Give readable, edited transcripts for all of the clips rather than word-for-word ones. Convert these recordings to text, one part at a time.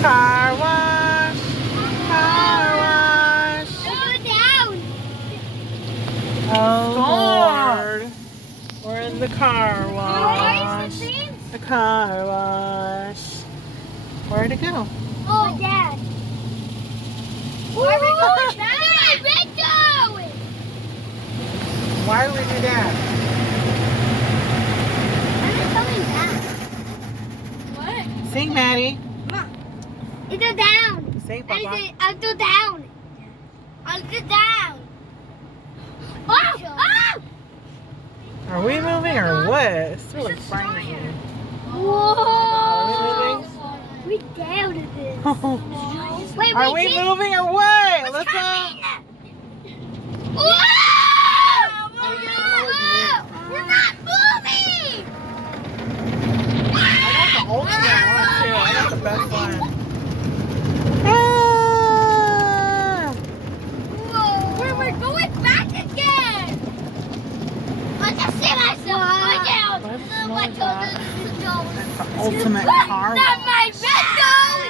Car wash. Car wash. Go down. Oh, Stop. Lord. We're in the car wash. The car wash. Where'd it go? Oh, Dad. Where are we going? Dad, red going. Why would we do that? I'm coming back. What? Sing, Maddie. It's a down. Sing, Papa. I'll do down. I'll do down. Oh! Oh! Are we moving or what? It's really frightening. Whoa! We down at this. Wait, Are we moving or what? Let's go. Whoa! We're not moving! I got the ultimate one too. I got the best one. Ah! Whoa! We're going back again! Let's just see myself. Look out! Let's Let slow go. down. That's the ultimate car Not wash. my red dog!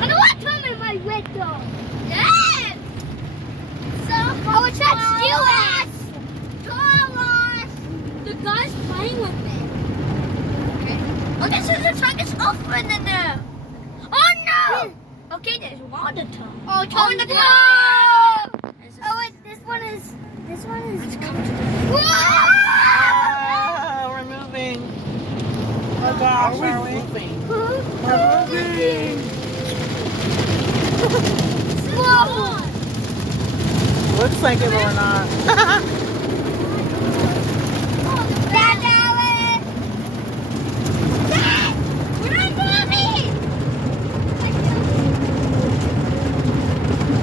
I don't want to come in my red dog. Yes! So oh, it's that steel ass! Car wash! The guy's playing with me. Okay. Okay, so the truck is open in there. Oh no! Okay, there's water tub. Oh, turn the car! Oh, wait, this one is. Let's come to the. Whoa! Ah, we're moving. Oh gosh, are we? We're moving. Whoa! Looks like it, but we're not. Dad, we're not moving!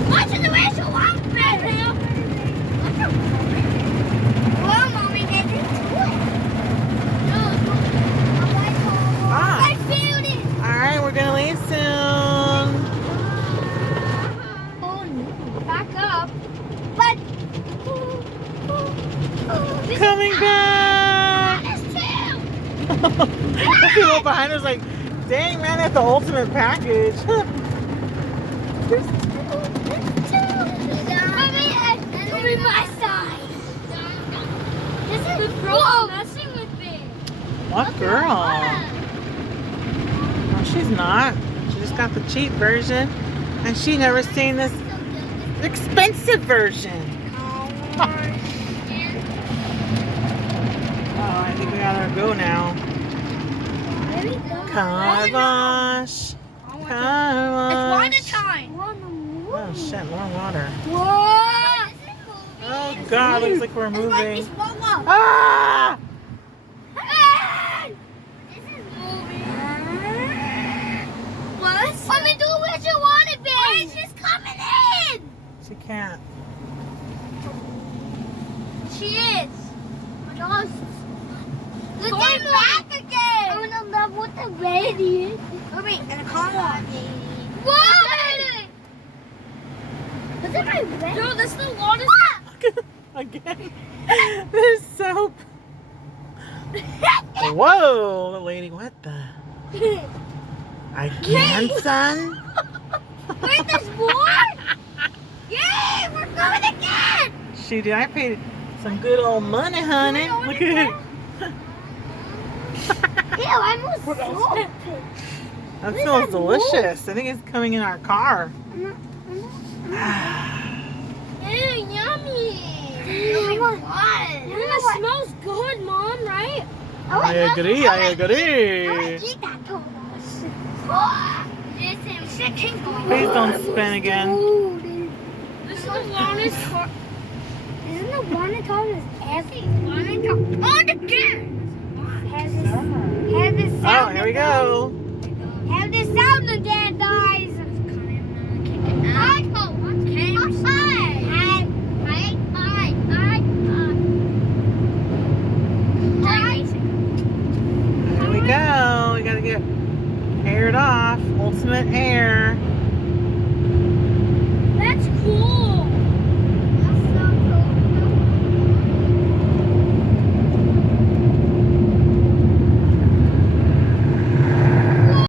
Watch the way so long, baby! Well, Mommy, get into it. Ah. I feel it! Alright, we're gonna leave soon. Oh no. Back up. But. Coming back. There's two! The people behind us like, dang man, that's the ultimate package. There's two. Mommy, my side. This is the girl messing with me. What girl? No, she's not. She just got the cheap version, and she never seen this expensive version. Oh, I think we gotta go now. Car wash. Car wash. time. Oh shit, more water. Whoa! Oh god, looks like we're moving. This Ah! is moving. What? Let me do what you want it, babe. Why is this coming in? She can't. She is. Look at back again. I'm gonna love what the lady is. Oh wait, and a car wash. Whoa! Look at my red. Dude, this is the longest. Again. There's soap. Whoa, lady, what the? Again, son? Wait, there's more? Yay, we're going again! She did. I paid some good old money, honey. Look at it. Ew, I almost soap. That smells delicious. I think it's coming in our car. Ew, yummy. It smells good, Mom, right? I agree, I I agree. eat that Thomas. Please don't spin again. This is the longest car. Isn't the one that Thomas every one on again? Have this Oh, sound. here we go. Have this sound again, guys. Here we go. We gotta get aired off. Ultimate air. That's cool.